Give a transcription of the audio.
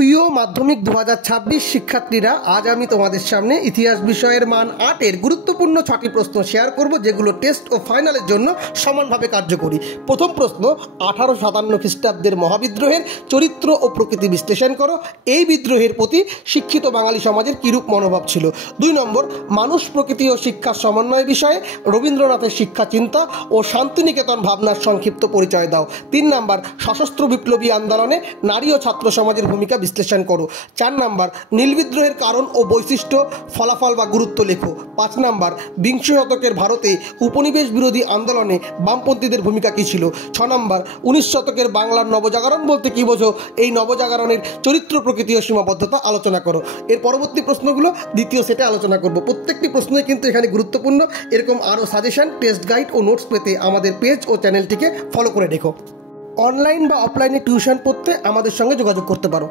প্রিয় মাধ্যমিক 2026 শিক্ষার্থীরা, আজ আমি তোমাদের সামনে ইতিহাস বিষয়ের মান 8 এর গুরুত্বপূর্ণ 6টি প্রশ্ন শেয়ার করব, যেগুলো টেস্ট ও ফাইনালের জন্য সমানভাবে কার্যকরী। প্রথম প্রশ্ন, 1857 খ্রিস্টাব্দের মহাবিদ্রোহের চরিত্র ও প্রকৃতি বিশ্লেষণ করো। এই বিদ্রোহের প্রতি শিক্ষিত বাঙালি সমাজের কিরূপ মনোভাব ছিল? 2 নম্বর, মানুষ, প্রকৃতি ও শিক্ষার সমন্বয় বিষয়ে রবীন্দ্রনাথের শিক্ষা চিন্তা ও শান্তিনিকেতন ভাবনার সংক্ষিপ্ত পরিচয় দাও। 3 নম্বর, সশস্ত্র বিপ্লবী আন্দোলনে নারী ও ছাত্র সমাজের ভূমিকা বিশ্লেষণ করো। 4 নম্বর, নীল বিদ্রোহের কারণ ও বৈশিষ্ট্য, ফলাফল বা গুরুত্ব লেখো। 5 নম্বর, বিংশ শতকের ভারতে উপনিবেশ বিরোধী আন্দোলনে বামপন্থীদের ভূমিকা কী ছিল। 6 নম্বর, 19 শতকের বাংলার নবজাগরণ বলতে কী বোঝো? এই নবজাগরণের চরিত্র, প্রকৃতি ও সীমাবদ্ধতা আলোচনা করো। এর পরবর্তী প্রশ্নগুলো দ্বিতীয় সেটে আলোচনা করব। প্রত্যেকটি প্রশ্নই কিন্তু এখানে গুরুত্বপূর্ণ। এরকম আরও সাজেশন, টেস্ট গাইড ও নোটস পেতে আমাদের পেজ ও চ্যানেলটিকে ফলো করে রেখো। অনলাইন বা অফলাইনে টিউশন পড়তে আমাদের সঙ্গে যোগাযোগ করতে পারো।